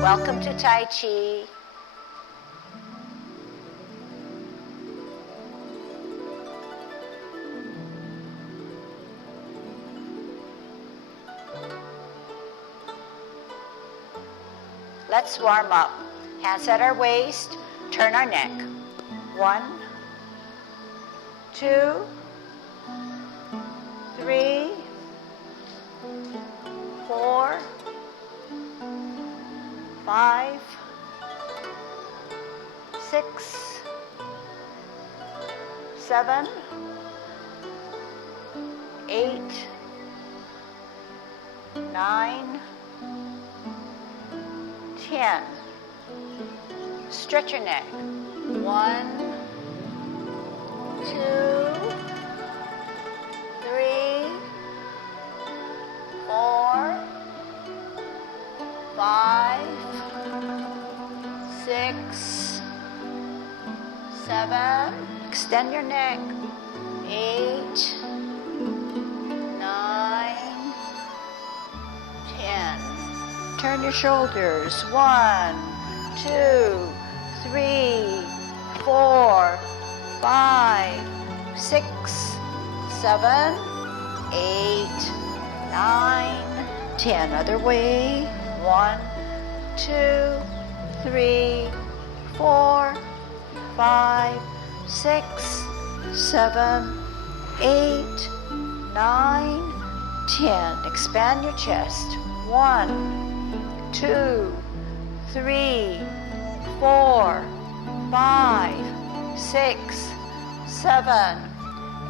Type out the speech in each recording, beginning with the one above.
Welcome to Tai Chi. Let's warm up. Hands at our waist, turn our neck. 1, 2, 3, 4, 5, 6, 7, 8, 9, 10. Stretch your neck. 1, 2, 3, 4, 5, 6, 7. Extend your neck. 8, 9, 10. Turn your shoulders. 1, 2, 3, 4, 5, 6, 7, 8, 9, 10. Other way. 1, 2, 3, 4, 5, 6, 7, 8, 9, 10. Expand your chest. 1, 2, 3, 4, 5, 6, 7,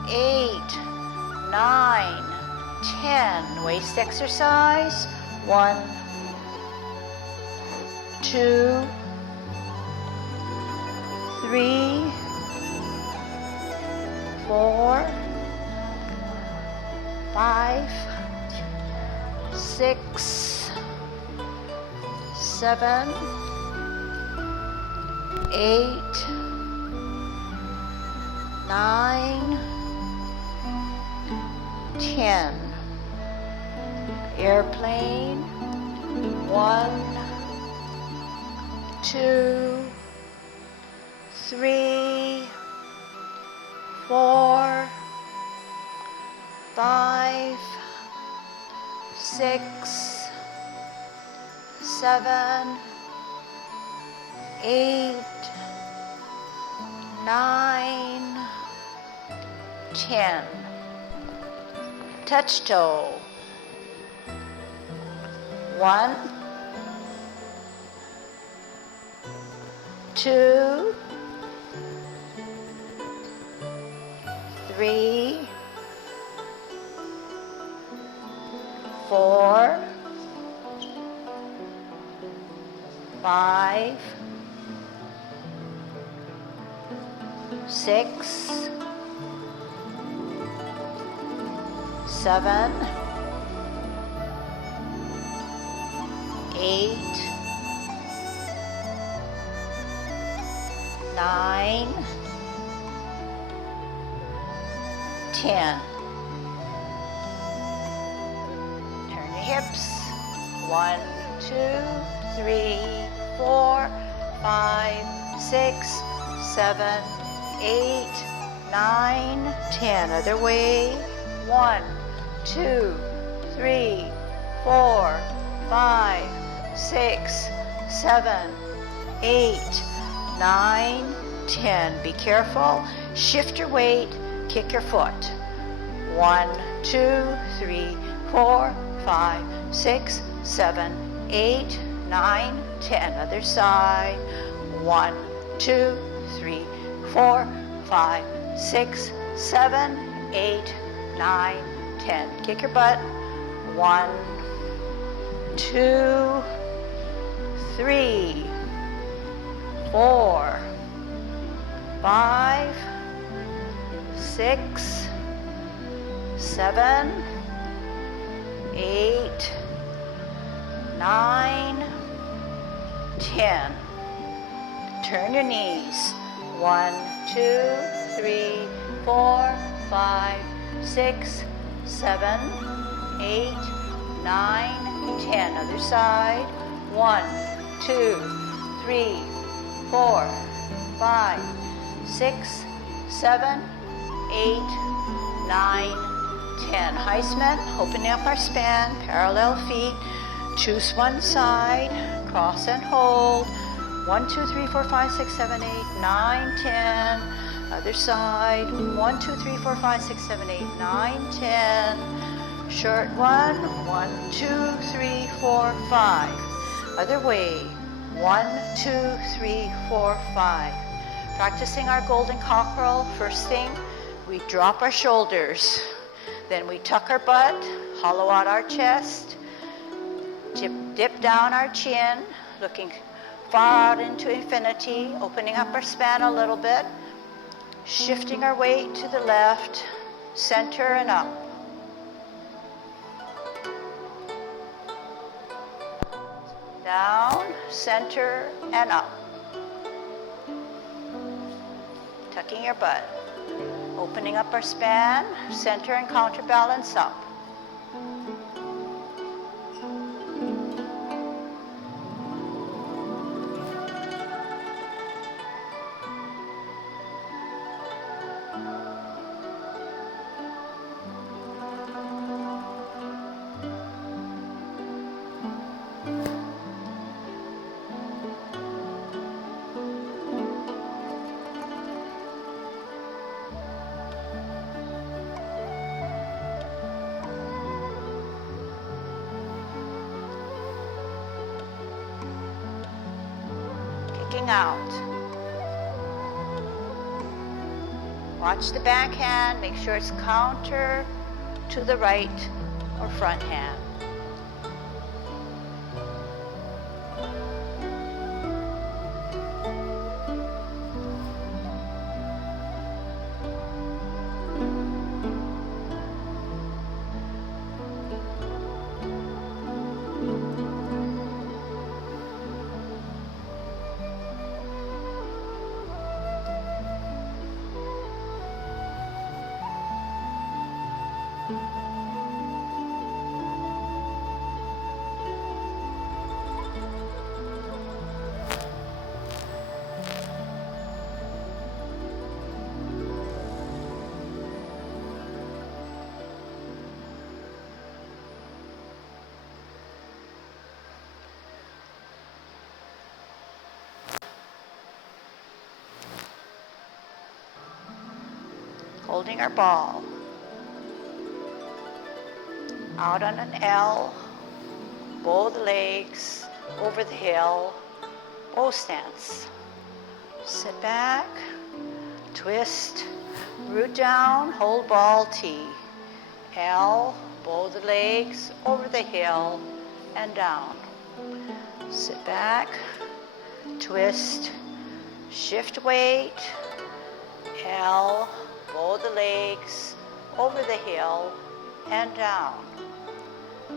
8, 9, 10. Waist exercise. 1, 2, 3, 4, 5, 6, 7, 8, 9, 10. Airplane. 1, 2, 3, 4, 5, 6, 7, 8, 9, 10. Touch toe. 1, 2, 3, 4, 5, 6, 7, 8, 9, 10. Turn your hips. 1, 2, 3, 4, 5, 6, 7, 8, 9, 10. Other way. 1, 2, 3, 4, 5, 6, 7, 8, 9, 10. Be careful. Shift your weight. Kick your foot. 1, 2, 3, 4, 5, 6, 7, 8, 9, 10. Other side. 1, 2, 3, 4, 5, 6, 7, 8, 9, 10. Kick your butt. 1, 2, 3, 4, 5, 6, 7, 8, 9, 10. Turn your knees. 1, 2, 3, 4, 5, 6, 7, 8, 9, 10. Other side. 1, 2, 3, 4, 5, 6, 7, 8, 9, 10. Heisman, opening up our span, parallel feet. Choose one side, cross and hold. 1, 2, 3, 4, 5, 6, 7, 8, 9, 10. Other side. 1, 2, 3, 4, 5, 6, 7, 8, 9, 10. Short one. 1, 2, 3, 4, 5. Other way. 1, 2, 3, 4, 5. Practicing our golden cockerel. First thing, we drop our shoulders. Then we tuck our butt, hollow out our chest, dip down our chin, looking far out into infinity, opening up our span a little bit, shifting our weight to the left, center and up. Down, center, and up. Tucking your butt. Opening up our span, center and counterbalance up. Out. Watch the backhand, make sure it's counter to the right or front hand. Holding our ball. Out on an L, both legs over the hill, bow stance. Sit back, twist, root down, hold ball T. L, both legs over the hill and down. Sit back, twist, shift weight, L, both the legs over the hill and down.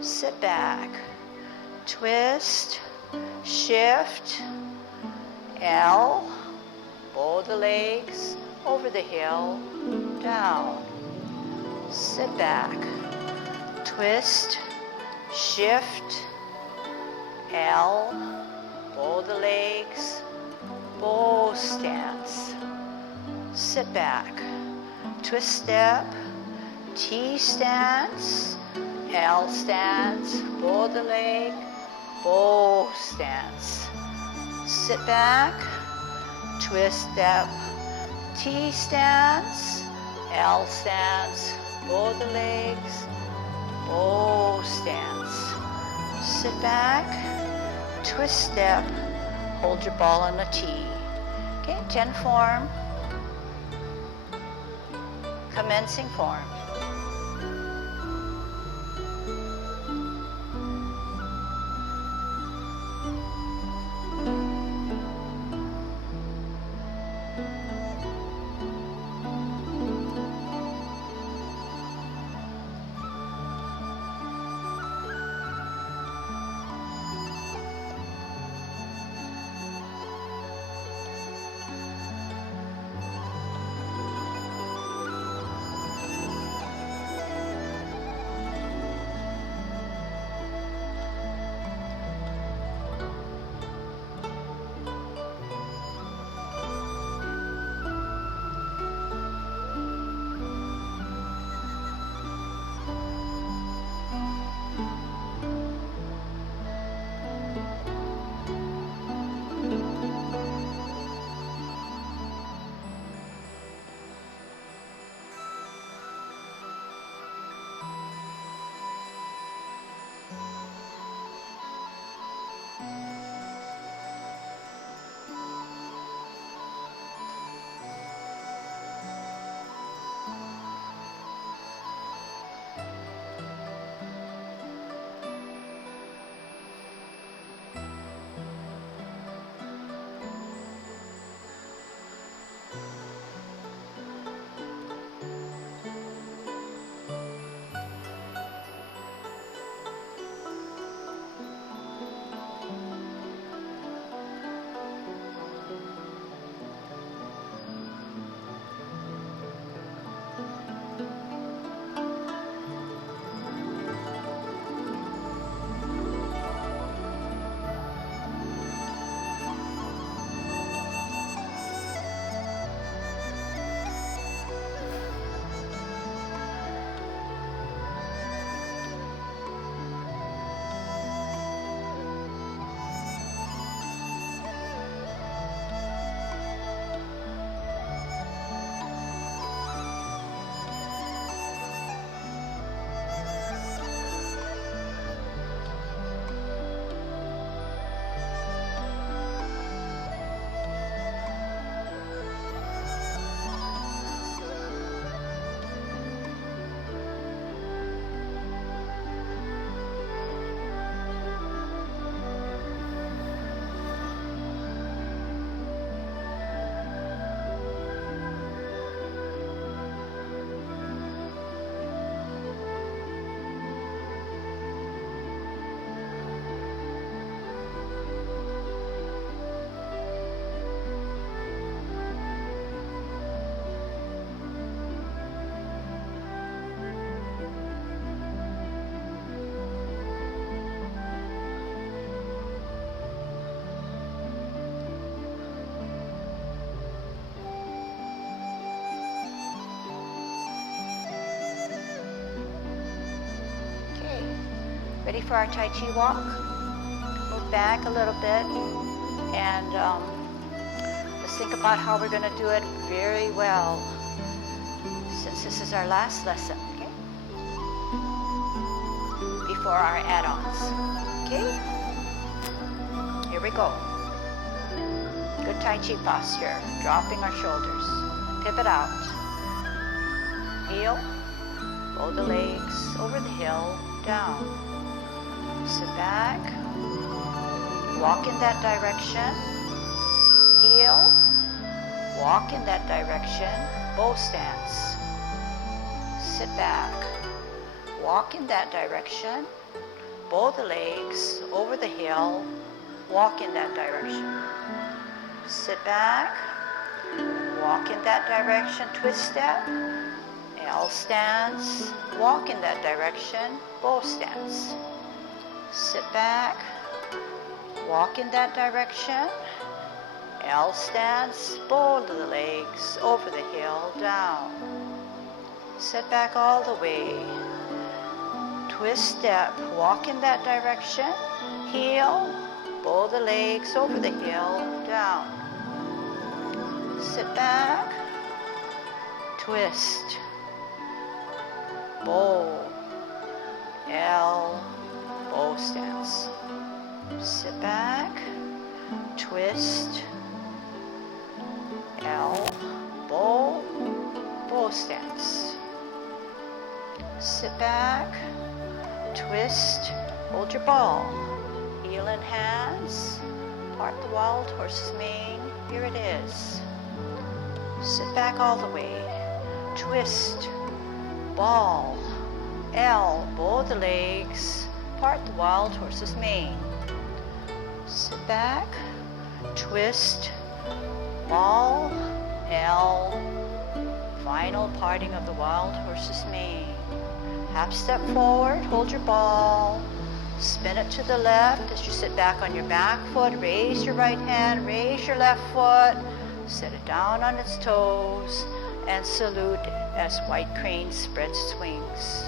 Sit back, twist, shift, L, both the legs over the hill, down. Sit back, twist, shift, L, both the legs, bow stance. Sit back, twist step, T stance, L stance, both the leg, bow stance. Sit back, twist step, T stance, L stance, both the legs, bow stance. Sit back, twist step, hold your ball on a T. Okay, 10 form. Commencing form. Ready for our Tai Chi walk? Move back a little bit and let's think about how we're going to do it very well since this is our last lesson, okay? Before our add-ons, okay? Here we go. Good Tai Chi posture, dropping our shoulders. Pivot out. Heel, roll the legs over the hill, down. Sit back, walk in that direction. Heel, walk in that direction, bow stance. Sit back, walk in that direction, bow the legs over the hill, walk in that direction. Sit back, walk in that direction, twist step, L stance, walk in that direction, bow stance. Sit back, walk in that direction, L stance, bow the legs over the hill, down. Sit back all the way. Twist step, walk in that direction, heel, bow the legs over the hill, down. Sit back, twist, bow, L, bow stance. Sit back, twist, L, bow, bow stance. Sit back, twist, hold your ball. Heel and hands, part the wild horse's mane. Here it is. Sit back all the way. Twist, ball, L, bow the legs, part the wild horse's mane. Sit back, twist, ball, L, final parting of the wild horse's mane. Half step forward, hold your ball, spin it to the left as you sit back on your back foot, raise your right hand, raise your left foot, set it down on its toes, and salute as white crane spreads its wings.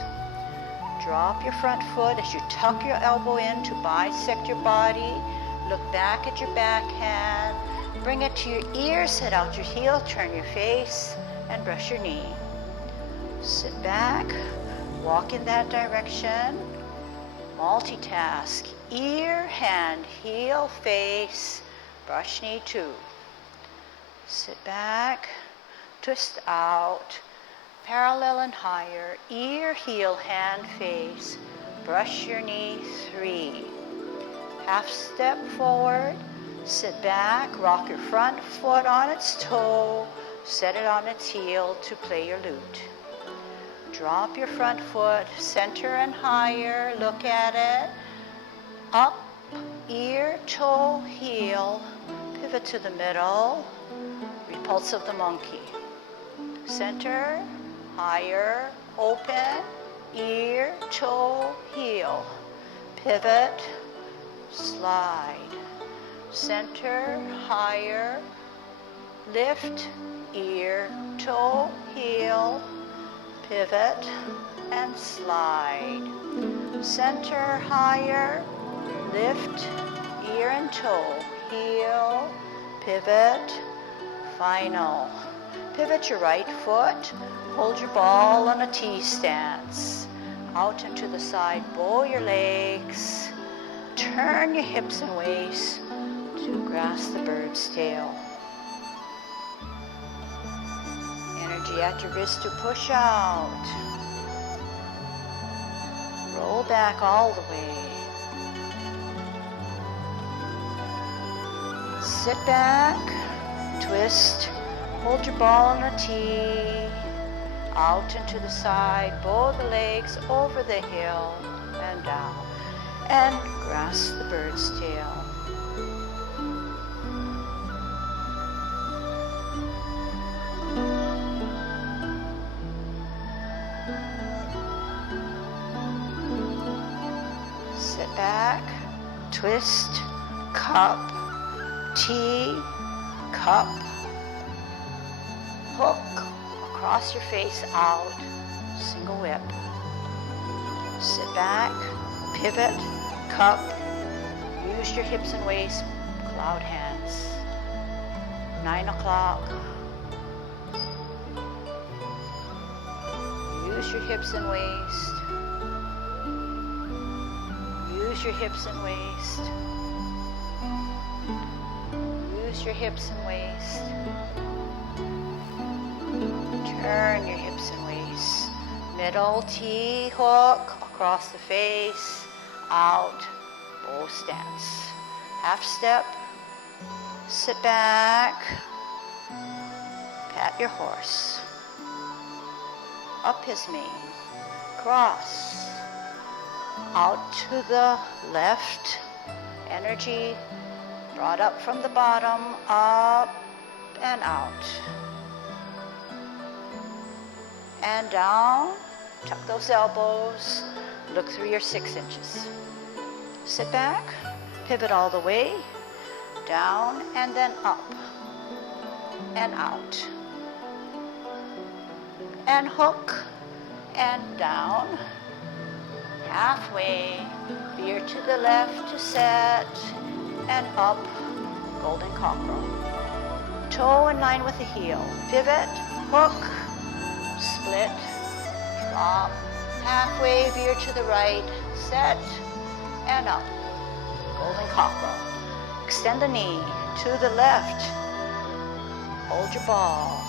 Drop your front foot as you tuck your elbow in to bisect your body, look back at your back hand, bring it to your ear, set out your heel, turn your face, and brush your knee. Sit back, walk in that direction, multitask, ear, hand, heel, face, brush knee two. Sit back, twist out, parallel and higher, ear, heel, hand, face, brush your knee three. Half step forward, sit back, rock your front foot on its toe, set it on its heel to play your lute. Drop your front foot, center and higher, look at it. Up, ear, toe, heel, pivot to the middle, repulse of the monkey. Center, higher, open, ear, toe, heel. Pivot, slide. Center, higher, lift, ear, toe, heel, pivot, and slide. Center, higher, lift, ear and toe, heel, pivot, final. Pivot your right foot, hold your ball on a T stance. Out and to the side, bow your legs, turn your hips and waist to grasp the bird's tail. Energy at your wrist to push out. Roll back all the way. Sit back, twist, hold your ball on a T, out and to the side, bow the legs over the hill and down, and grasp the bird's tail. Sit back, twist, cup, T, cup, hook across your face out, single whip. Sit back, pivot, cup, use your hips and waist, cloud hands. 9 o'clock. Use your hips and waist. Use your hips and waist. Use your hips and waist. Turn your hips and waist. Middle T hook across the face, out, bow stance. Half step, sit back, pat your horse. Up his mane, cross, out to the left, energy brought up from the bottom, up and out. And down, tuck those elbows, look through your 6 inches. Sit back, pivot all the way, down and then up and out. And hook and down, halfway, veer to the left to set, and up, golden cockerel. Toe in line with the heel, pivot, hook, split, drop, halfway, veer to the right, set, and up, golden cockerel. Extend the knee to the left, hold your ball.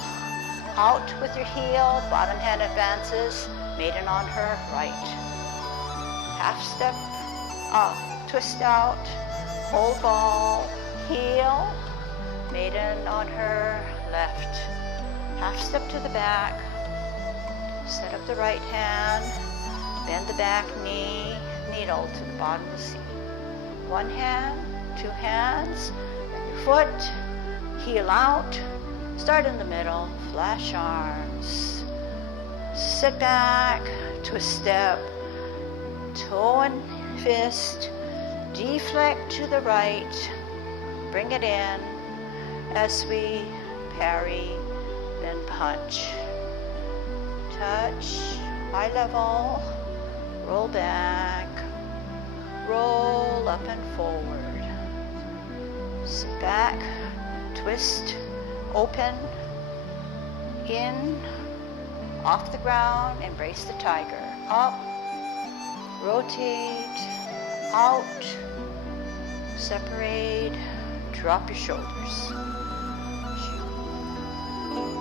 Out with your heel, bottom hand advances, maiden on her right. Half step up, twist out, hold ball, heel, maiden on her left. Half step to the back, set up the right hand, bend the back knee, needle to the bottom of the seat. One hand, 2 hands, bend your foot, heel out, start in the middle, flash arms. Sit back, twist step, toe and fist, deflect to the right, bring it in as we parry, then punch. Touch, eye level, roll back, roll up and forward. Sit back, twist, open, in, off the ground, embrace the tiger. Up, rotate, out, separate, drop your shoulders.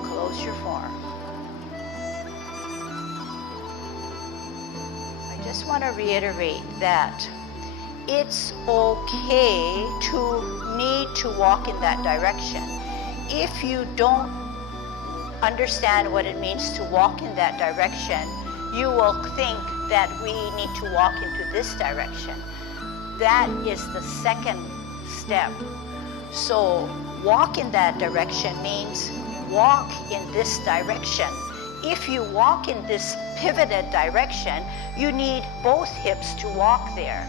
Close your form. I just want to reiterate that it's okay to need to walk in that direction. If you don't understand what it means to walk in that direction, you will think that we need to walk into this direction. That is the second step. So walk in that direction means walk in this direction. If you walk in this pivoted direction, you need both hips to walk there.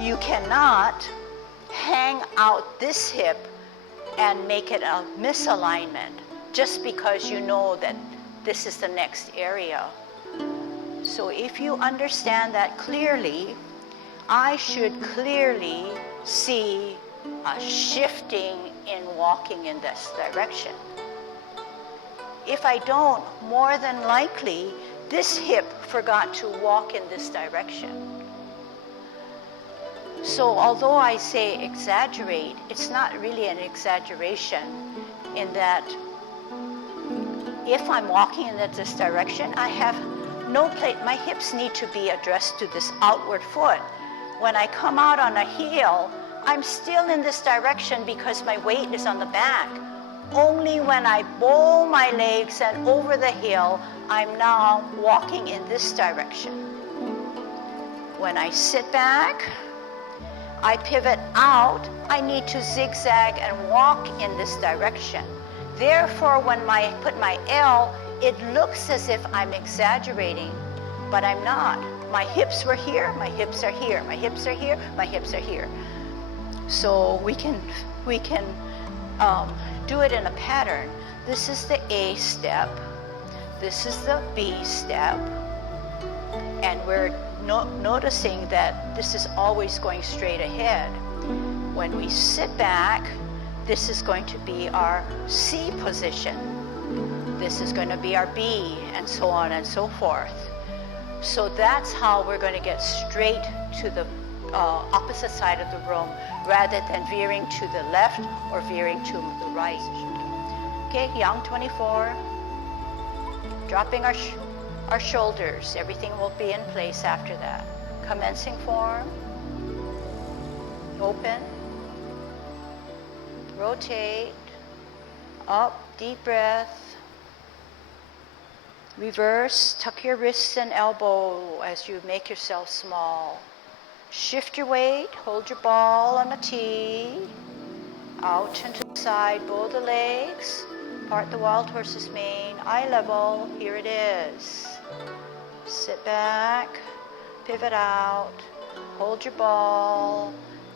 You cannot hang out this hip and make it a misalignment just because you know that this is the next area. So if you understand that clearly, I should clearly see a shifting in walking in this direction. If I don't, more than likely, this hip forgot to walk in this direction. So although I say exaggerate, it's not really an exaggeration in that if I'm walking in this direction, I have no plate. My hips need to be addressed to this outward foot. When I come out on a heel, I'm still in this direction because my weight is on the back. Only when I bow my legs and over the heel, I'm now walking in this direction. When I sit back, I pivot out, I need to zigzag and walk in this direction. Therefore, when I put my L, it looks as if I'm exaggerating, but I'm not. My hips were here, my hips are here, my hips are here, my hips are here. So we can do it in a pattern. This is the A step. This is the B step. And we're noticing that this is always going straight ahead. When we sit back, this is going to be our C position. This is going to be our B, and so on and so forth. So that's how we're going to get straight to the opposite side of the room, rather than veering to the left or veering to the right. Okay, Yang 24. Dropping our shoulders. Everything will be in place after that. Commencing form. Open. Rotate. Up. Deep breath. Reverse. Tuck your wrists and elbow as you make yourself small. Shift your weight. Hold your ball on a T. Out and to the side. Bow the legs. Part the wild horse's mane, eye level, here it is. Sit back, pivot out, hold your ball,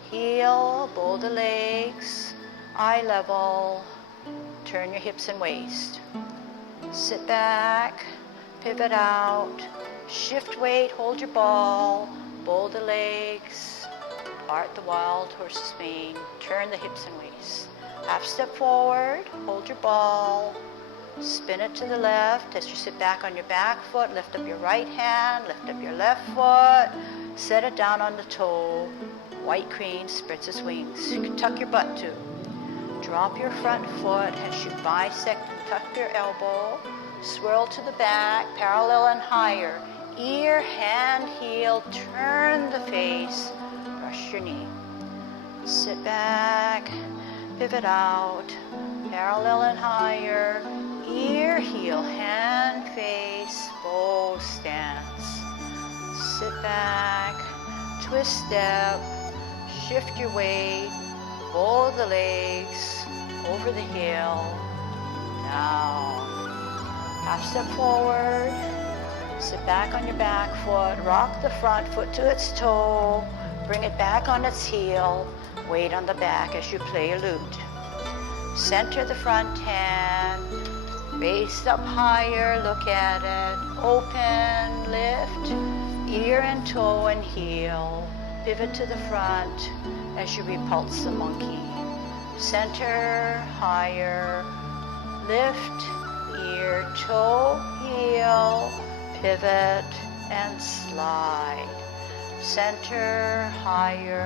heel, bow the legs, eye level, turn your hips and waist. Sit back, pivot out, shift weight, hold your ball, bow the legs, part the wild horse's mane, turn the hips and waist. Half step forward, hold your ball, spin it to the left. As you sit back on your back foot, lift up your right hand, lift up your left foot, set it down on the toe. White crane spreads its wings. You can tuck your butt too. Drop your front foot as you bisect and tuck your elbow. Swirl to the back, parallel and higher. Ear, hand, heel, turn the face, brush your knee. Sit back. Pivot out, parallel and higher, ear, heel, hand, face, bow stance. Sit back, twist step, shift your weight, bow the legs, over the heel, down. Half step forward, sit back on your back foot, rock the front foot to its toe, bring it back on its heel, weight on the back as you play your lute. Center the front hand, raise up higher, look at it, open, lift, ear and toe and heel, pivot to the front as you repulse the monkey. Center, higher, lift, ear, toe, heel, pivot and slide. Center, higher,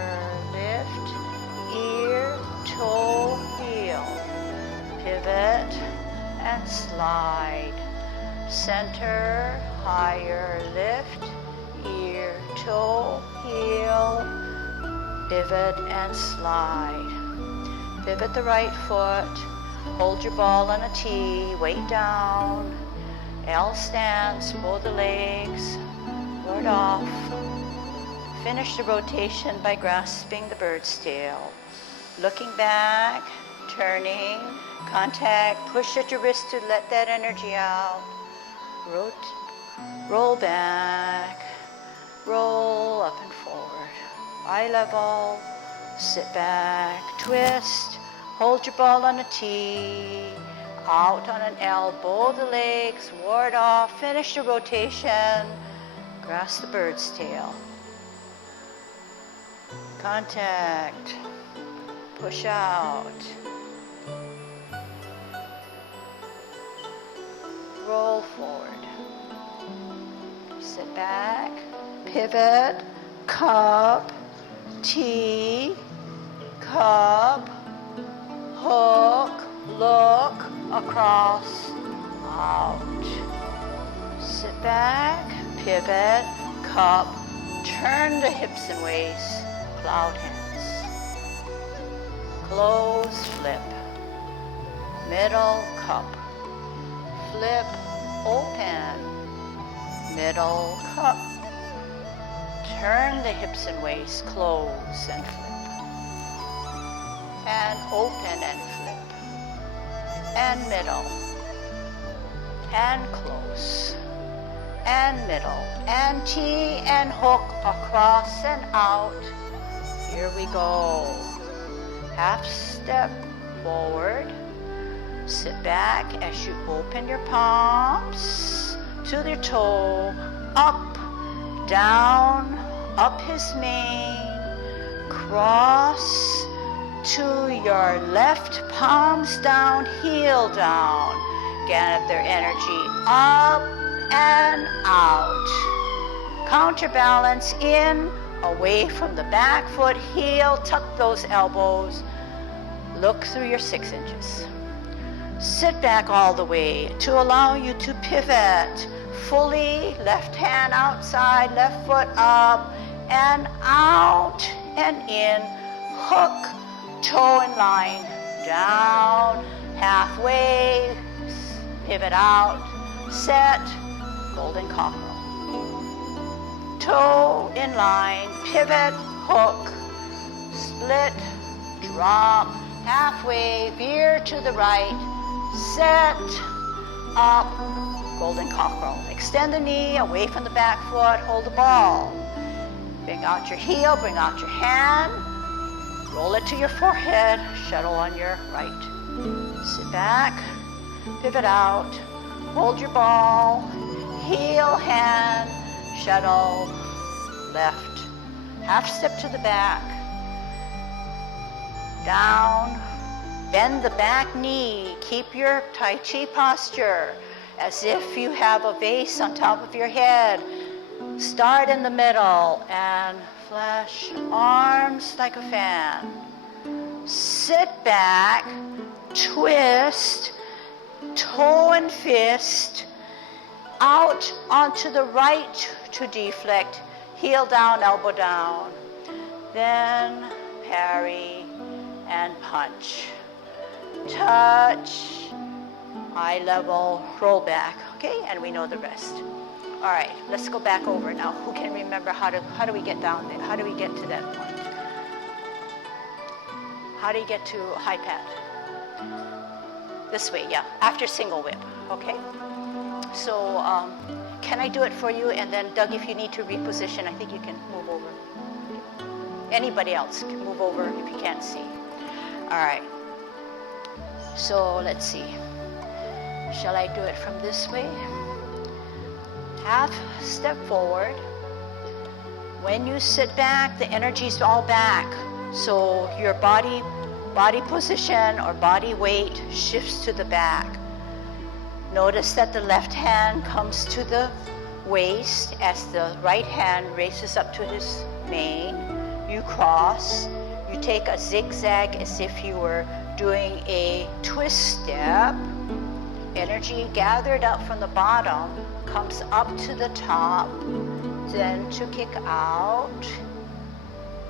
lift, ear, toe, heel, pivot and slide. Center, higher, lift, ear, toe, heel, pivot and slide. Pivot the right foot, hold your ball on a T, weight down, L stance, bow the legs, ward off. Finish the rotation by grasping the bird's tail. Looking back, turning, contact, push at your wrist to let that energy out. Roll back, roll up and forward. Eye level, sit back, twist, hold your ball on a T, out on an L, bow the legs, ward off, finish the rotation, grasp the bird's tail. Contact, push out, roll forward, sit back, pivot, cup, T, cup, hook, look, across, out. Sit back, pivot, cup, turn the hips and waist, cloud hands. Close, flip, middle, cup, flip, open, middle, cup. Turn the hips and waist, close and flip. And open and flip. And middle. And close. And middle. And T and hook across and out. Here we go. Half step forward. Sit back as you open your palms to your toe, up, down, up his mane, cross to your left, palms down, heel down. Get their energy up and out. Counterbalance in, away from the back foot, heel, tuck those elbows. Look through your 6 inches. Sit back all the way to allow you to pivot fully, left hand outside, left foot up and out and in. Hook, toe in line, down, halfway, pivot out, set, golden cockerel. Toe in line, pivot, hook, split, drop, halfway, veer to the right, set, up, golden cockerel. Extend the knee away from the back foot, hold the ball. Bring out your heel, bring out your hand, roll it to your forehead, shuttle on your right. Sit back, pivot out, hold your ball, heel, hand, shuttle, left. Half step to the back, down, bend the back knee, keep your Tai Chi posture as if you have a vase on top of your head. Start in the middle and flash arms like a fan. Sit back, twist, toe and fist, out onto the right to deflect, heel down, elbow down. Then parry and punch. Touch, eye level, roll back, okay? And we know the rest. All right, let's go back over now. Who can remember how do we get down there? How do we get to that point? How do you get to high pat? This way, yeah, after single whip, okay? So can I do it for you? And then Doug, if you need to reposition, I think you can move over. Anybody else can move over if you can't see. All right. So let's see. Shall I do it from this way? Half step forward. When you sit back, the energy's all back. So your body position or body weight shifts to the back. Notice that the left hand comes to the waist as the right hand races up to his mane. You cross. You take a zigzag as if you were doing a twist step. Energy gathered up from the bottom comes up to the top, then to kick out,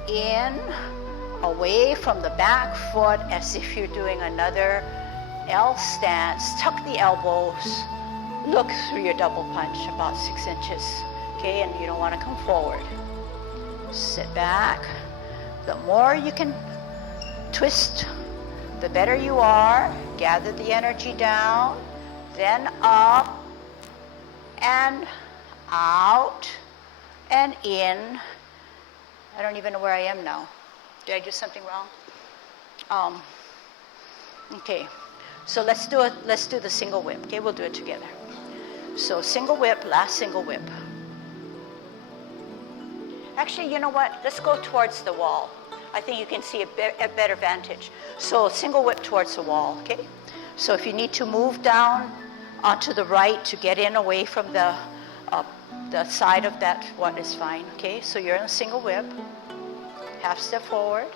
in, away from the back foot as if you're doing another L stance. Tuck the elbows, look through your double punch about 6 inches, okay, and you don't want to come forward. Sit back. The more you can twist, the better you are. Gather the energy down, then up and out and in. I don't even know where I am now. Did I do something wrong? Okay, so let's do the single whip. Okay, we'll do it together. So single whip, last single whip. Actually, you know what? Let's go towards the wall. I think you can see a better vantage. So single whip towards the wall, okay? So if you need to move down onto the right to get in away from the side of that one is fine, okay? So you're in a single whip. Half step forward.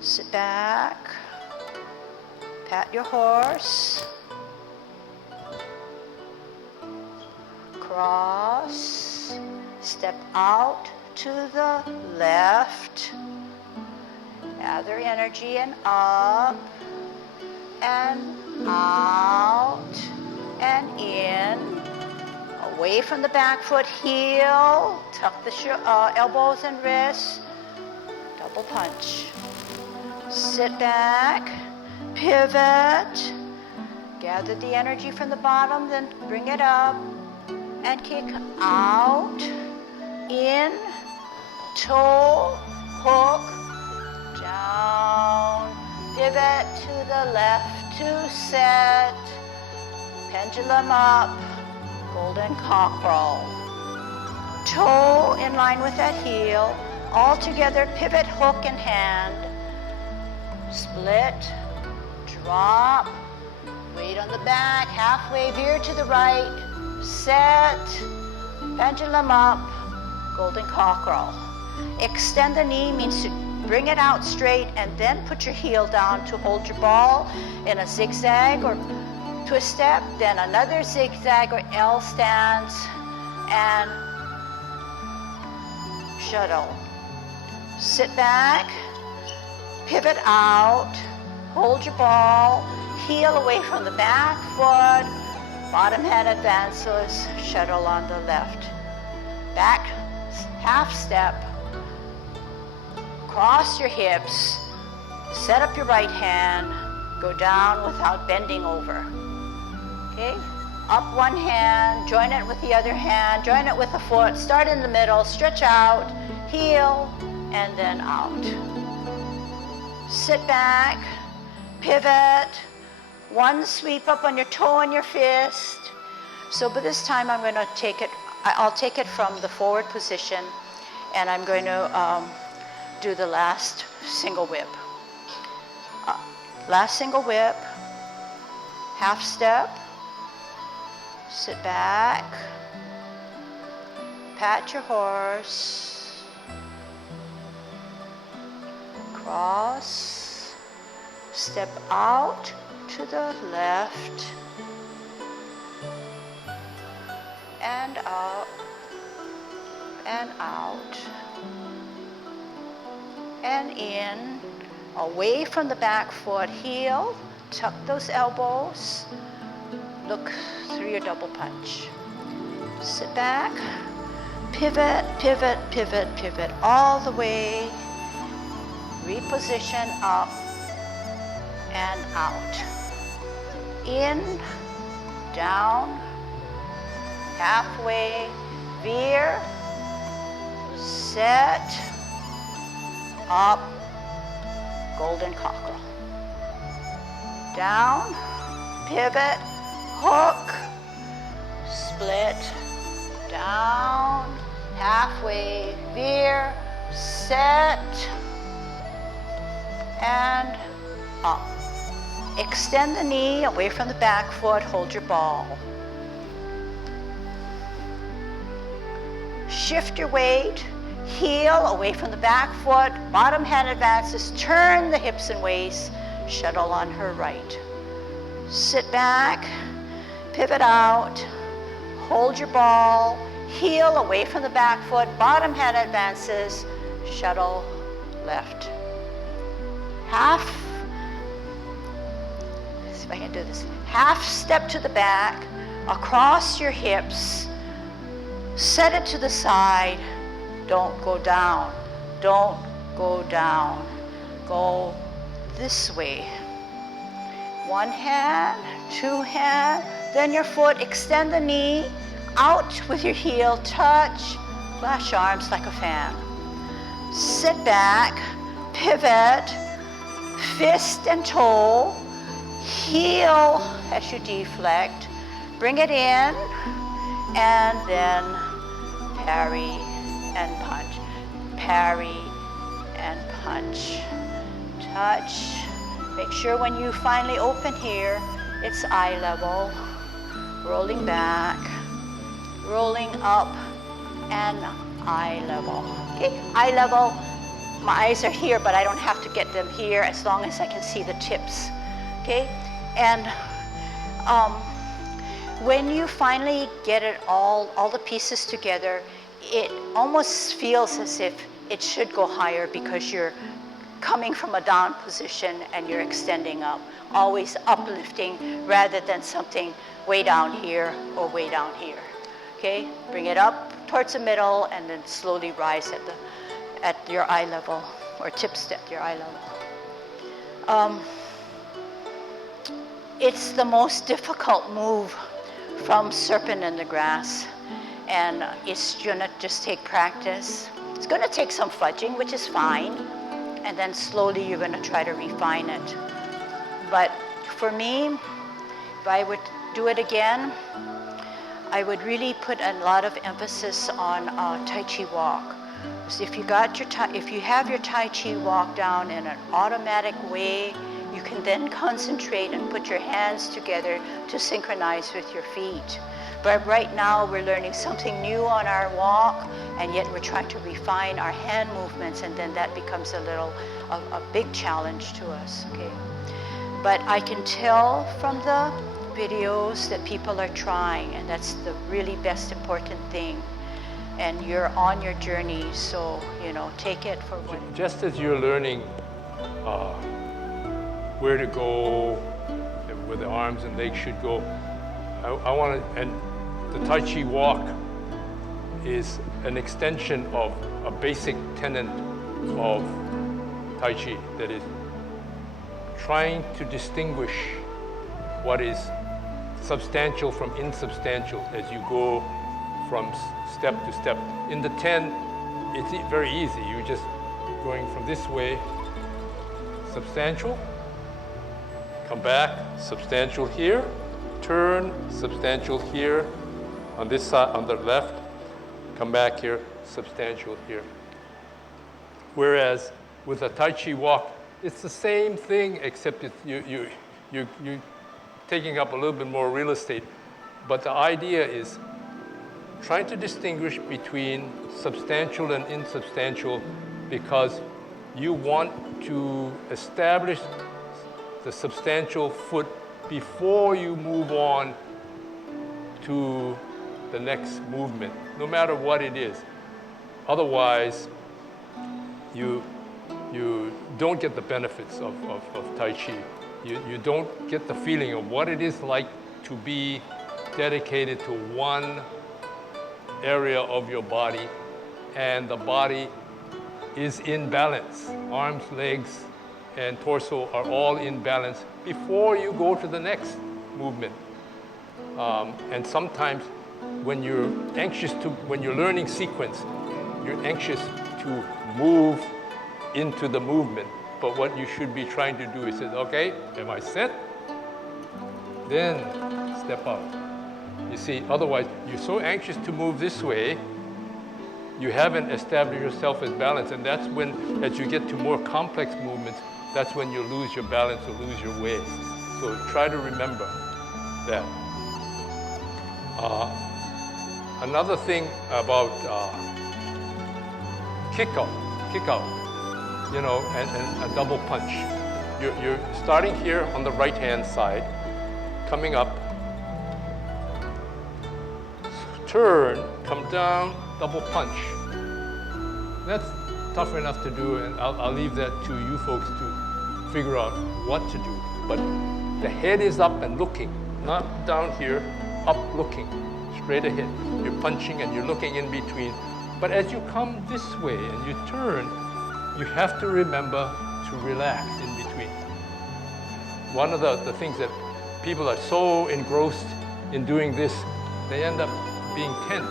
Sit back. Pat your horse. Cross. Step out to the left. Gather energy and up and out and in. Away from the back foot, heel. Tuck the elbows and wrists. Double punch. Sit back. Pivot. Gather the energy from the bottom, then bring it up and kick out. In, toe, hook, down, pivot to the left, to set, pendulum up, golden cockerel. toe in line with that heel. All together, pivot, hook, and hand. Split, drop, weight on the back, halfway, veer to the right, set, pendulum up, golden cockerel. Extend the knee means to bring it out straight and then put your heel down to hold your ball in a zigzag or twist step, then another zigzag or L stance, and shuttle. Sit back, pivot out, hold your ball, heel away from the back foot, bottom hand advances, shuttle on the left. Back, half step, cross your hips, set up your right hand, go down without bending over. Okay? Up one hand, join it with the other hand, join it with the foot, start in the middle, stretch out, heel, and then out. Sit back, pivot, one sweep up on your toe and your fist. So but this time I'm going to I'll take it from the forward position, and I'm going to do the last single whip. Last single whip, half step, sit back, pat your horse, cross, step out to the left, and up, and out, and in, away from the back foot, heel, tuck those elbows, look through your double punch. Sit back, pivot, pivot, pivot, pivot, all the way, reposition up and out. In, down, halfway, veer, set, up, golden cockerel. Down, pivot, hook, split, down, halfway, veer, set, and up. Extend the knee away from the back foot, hold your ball. Shift your weight, heel away from the back foot, bottom hand advances, turn the hips and waist, shuttle on her right. Sit back, pivot out, hold your ball, heel away from the back foot, bottom hand advances, shuttle left. Half, let's see if I can do this. Half step to the back, across your hips, set it to the side, don't go down, don't go down, go this way. One hand, two hand, then your foot, extend the knee, out with your heel, touch, flash arms like a fan. Sit back, pivot, fist and toe, heel as you deflect, bring it in, and then parry and punch, parry and punch, touch. Make sure when you finally open here, it's eye level, rolling back, rolling up, and eye level. Okay, eye level, my eyes are here, but I don't have to get them here as long as I can see the tips. Okay, and when you finally get it all the pieces together, it almost feels as if it should go higher because you're coming from a down position and you're extending up, always uplifting rather than something way down here or way down here. Okay, bring it up towards the middle and then slowly rise at your eye level or tip step your eye level. It's the most difficult move from serpent in the grass, and it's gonna just take practice. It's gonna take some fudging, which is fine, and then slowly you're gonna try to refine it. But for me, if I would do it again, I would really put a lot of emphasis on Tai Chi walk. So if you have your Tai Chi walk down in an automatic way, you can then concentrate and put your hands together to synchronize with your feet. But right now we're learning something new on our walk, and yet we're trying to refine our hand movements, and then that becomes a big challenge to us, okay? But I can tell from the videos that people are trying, and that's the really best important thing. And you're on your journey, so, you know, take it for what. Just as you're learning where to go, where the arms and legs should go, I want to, and the Tai Chi walk is an extension of a basic tenet of Tai Chi, that is trying to distinguish what is substantial from insubstantial as you go from step to step. In the 10, it's very easy. You're just going from this way, substantial, come back, substantial here, turn, substantial here, on this side, on the left, come back here, substantial here. Whereas with a Tai Chi walk, it's the same thing, except you're taking up a little bit more real estate. But the idea is trying to distinguish between substantial and insubstantial, because you want to establish the substantial foot before you move on to the next movement, no matter what it is. Otherwise, you don't get the benefits of Tai Chi. You don't get the feeling of what it is like to be dedicated to one area of your body, and the body is in balance. Arms, legs, and torso are all in balance before you go to the next movement. And sometimes when you're when you're learning sequence, you're anxious to move into the movement. But what you should be trying to do is say, okay, am I set? Then step out. You see, otherwise, you're so anxious to move this way, you haven't established yourself as balanced. And that's when, as you get to more complex movements, that's when you lose your balance or lose your way. So try to remember that. Another thing about kick out, you know, and a double punch. You're starting here on the right-hand side, coming up, turn, come down, double punch. That's tough enough to do, and I'll leave that to you folks to figure out what to do. But the head is up and looking, not down here, up looking, straight ahead. You're punching and you're looking in between. But as you come this way and you turn, you have to remember to relax in between. One of the things that people are so engrossed in doing this, they end up being tense,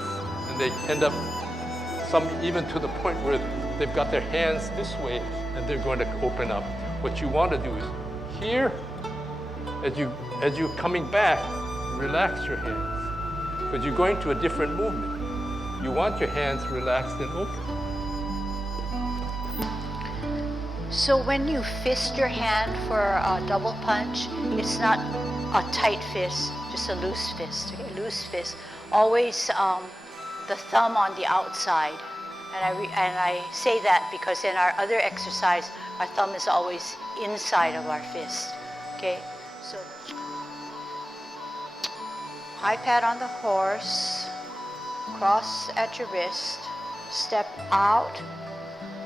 and they end up, some even to the point where they've got their hands this way and they're going to open up. What you want to do is here, as you're coming back, relax your hands, because you're going to a different movement. You want your hands relaxed and open. So when you fist your hand for a double punch, it's not a tight fist, just a loose fist. Okay? Loose fist. Always the thumb on the outside. And I say that because in our other exercise, our thumb is always inside of our fist. Okay? So high pad on the horse, cross at your wrist, step out.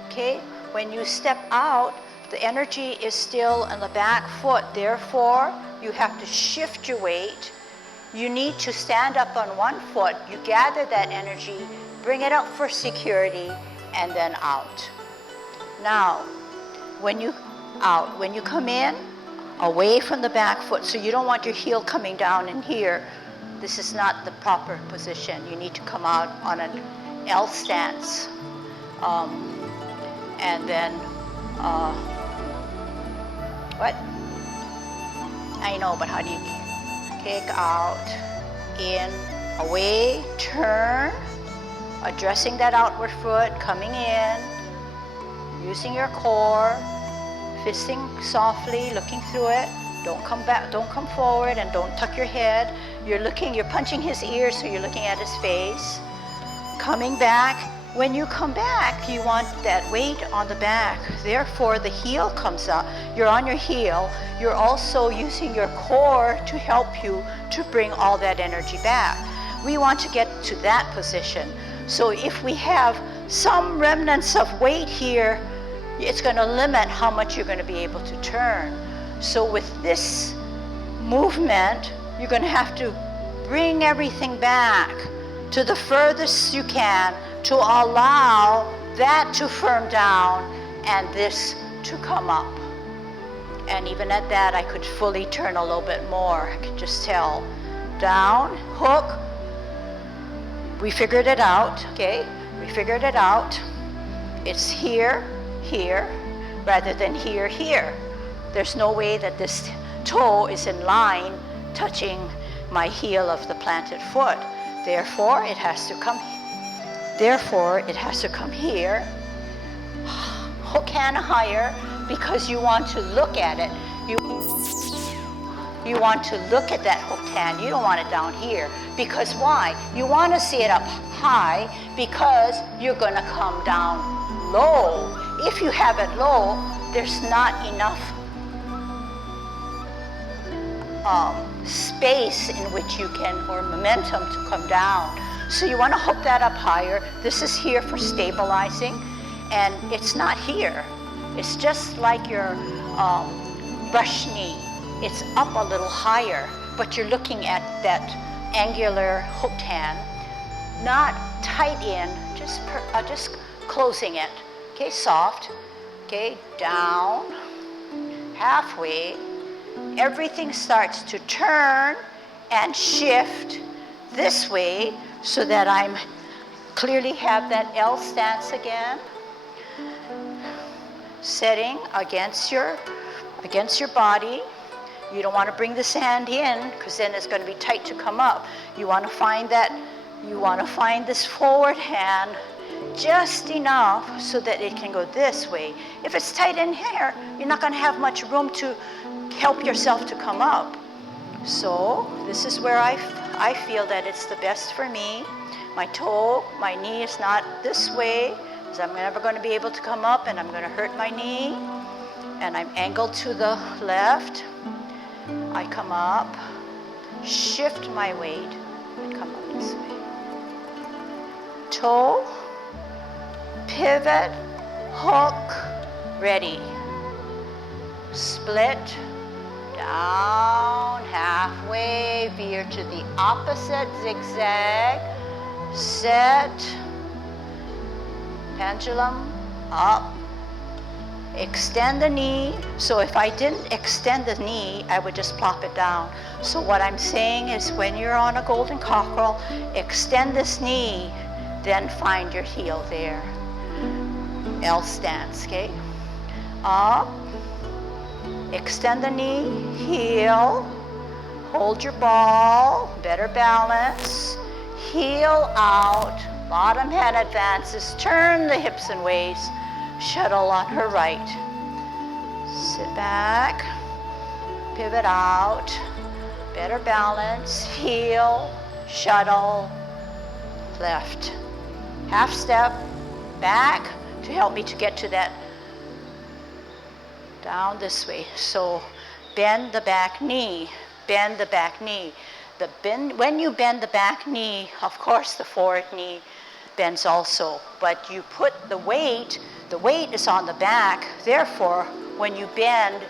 Okay? When you step out, the energy is still on the back foot. Therefore, you have to shift your weight. You need to stand up on one foot. You gather that energy, bring it up for security, and then out. Now, when you come in, away from the back foot, so you don't want your heel coming down in here. This is not the proper position. You need to come out on an L stance. And then, what? I know, but how do you kick out, in, away, turn, addressing that outward foot, coming in, using your core, fisting softly, looking through it. Don't come back, don't come forward, and don't tuck your head. You're punching his ears, so you're looking at his face. Coming back. When you come back, you want that weight on the back. Therefore, the heel comes up. You're on your heel. You're also using your core to help you to bring all that energy back. We want to get to that position. So if we have some remnants of weight here, it's going to limit how much you're going to be able to turn. So with this movement, you're going to have to bring everything back to the furthest you can to allow that to firm down and this to come up. And even at that, I could fully turn a little bit more. I could just tell. Down, hook. We figured it out, okay? We figured it out. It's here, here, rather than here, here. There's no way that this toe is in line touching my heel of the planted foot. Therefore, it has to come here. Therefore, it has to come here, hook hand higher, because you want to look at it. You want to look at that hooked hand. You don't want it down here. Because why? You want to see it up high because you're going to come down low. If you have it low, there's not enough space in which you can, or momentum to come down. So you want to hook that up higher. This is here for stabilizing, and it's not here. It's just like your brush knee. It's up a little higher, but you're looking at that angular hooked hand, not tight in, just closing it. Okay, soft. Okay, down, halfway. Everything starts to turn and shift this way, so that I'm clearly have that L stance again. Setting against your body. You don't want to bring this hand in because then it's going to be tight to come up. You want to find this forward hand just enough so that it can go this way. If it's tight in here, you're not going to have much room to help yourself to come up. So this is where I feel that it's the best for me. My toe, my knee is not this way, because I'm never going to be able to come up and I'm going to hurt my knee. And I'm angled to the left. I come up, shift my weight, and come up this way. Toe, pivot, hook, ready. Split. Down, halfway, veer to the opposite, zigzag, set, pendulum, up, extend the knee. So if I didn't extend the knee, I would just plop it down. So what I'm saying is when you're on a golden cockerel, extend this knee, then find your heel there. L stance, okay? Up. Extend the knee, heel, hold your ball, better balance, heel out, bottom hand advances, turn the hips and waist, shuttle on her right. Sit back, pivot out, better balance, heel, shuttle, left. Half step back to help me to get to that down this way. So bend the back knee, bend the back knee. When you bend the back knee, of course the forward knee bends also, but you put the weight is on the back, therefore when you bend,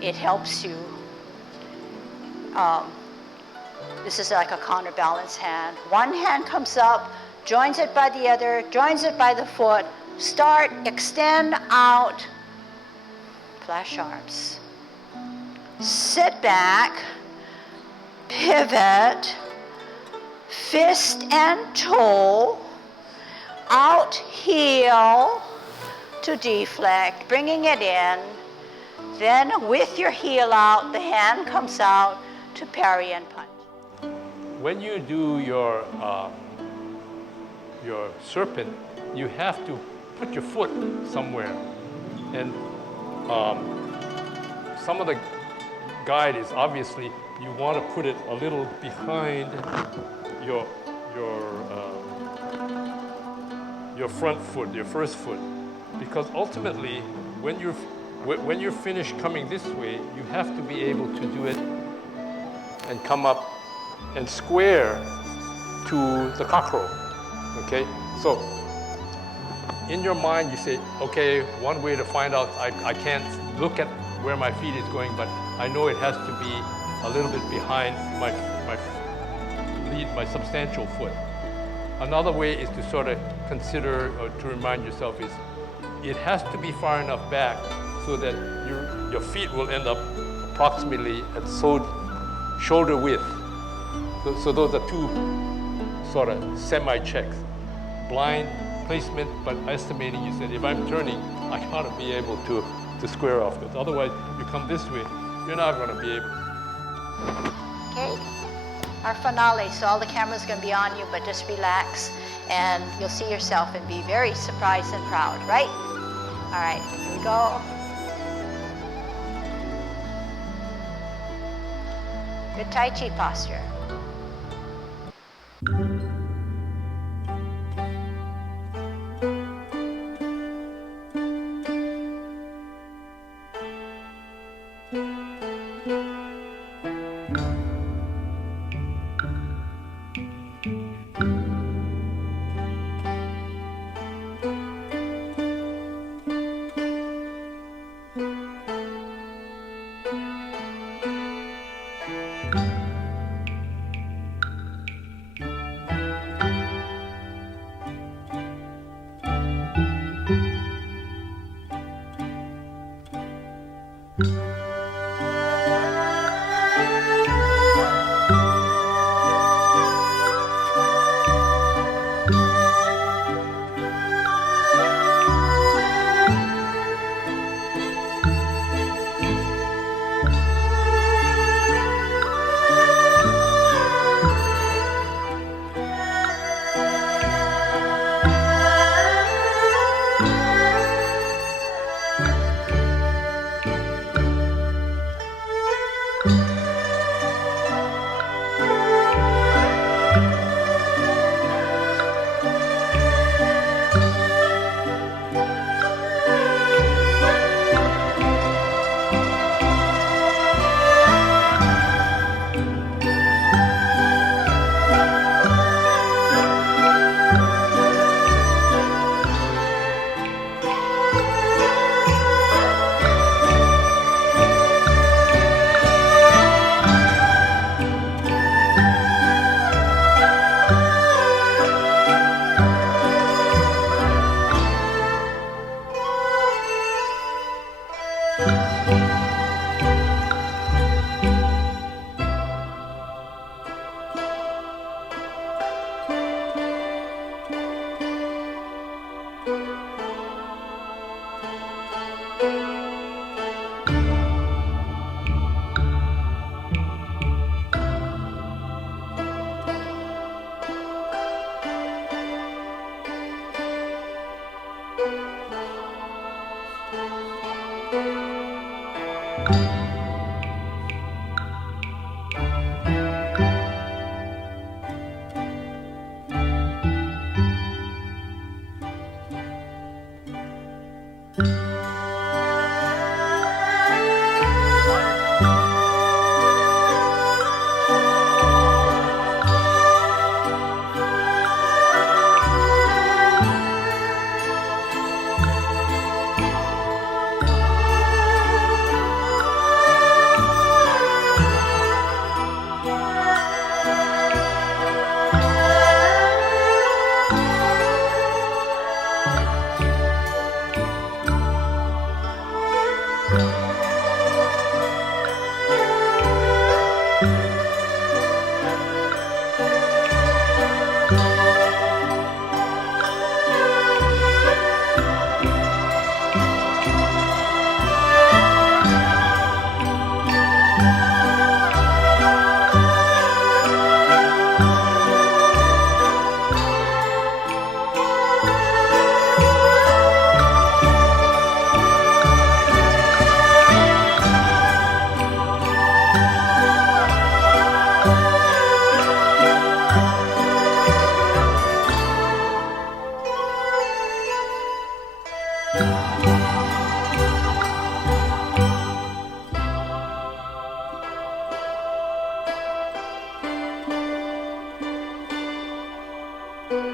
it helps you. This is like a counterbalance hand. One hand comes up, joins it by the other, joins it by the foot, start, extend out, flash arms. Sit back, pivot, fist and toe, out heel to deflect, bringing it in. Then with your heel out, the hand comes out to parry and punch. when you do your serpent, you have to put your foot somewhere. And some of the guide is obviously you want to put it a little behind your front foot, your first foot, because ultimately when you're finished coming this way, you have to be able to do it and come up and square to the cockerel. Okay, so in your mind you say, okay, one way to find out, I can't look at where my feet is going, but I know it has to be a little bit behind my substantial foot. Another way is to sort of consider or to remind yourself is it has to be far enough back so that your feet will end up approximately at shoulder width. So those are two sort of semi-checks. Blind placement, but estimating, you said, if I'm turning, I ought to be able to square off, because otherwise you come this way, you're not going to be able. Okay, our finale, so all the camera's going to be on you, but just relax and you'll see yourself and be very surprised and proud, right? All right, here we go. Good Tai Chi posture. Thank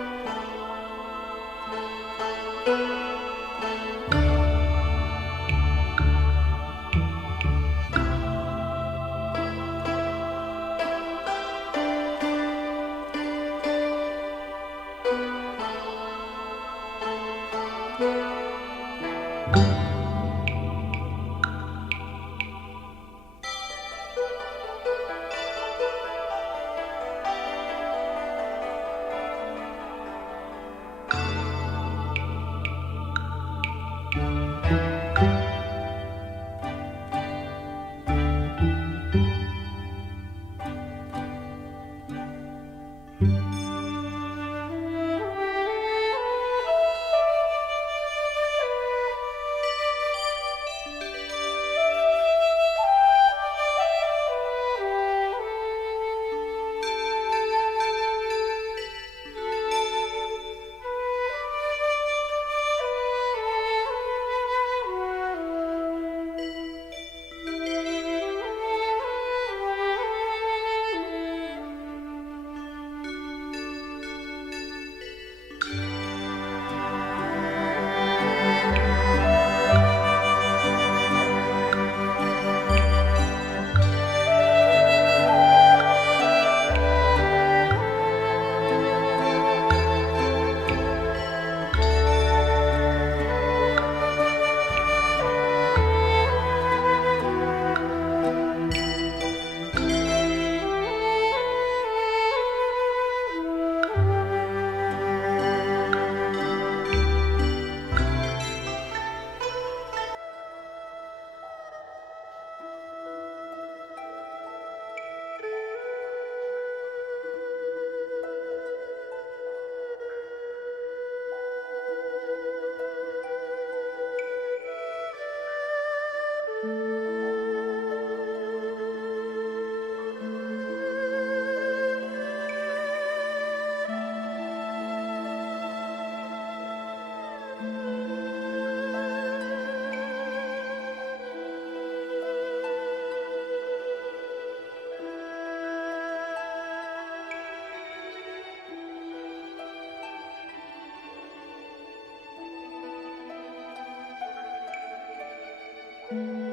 you.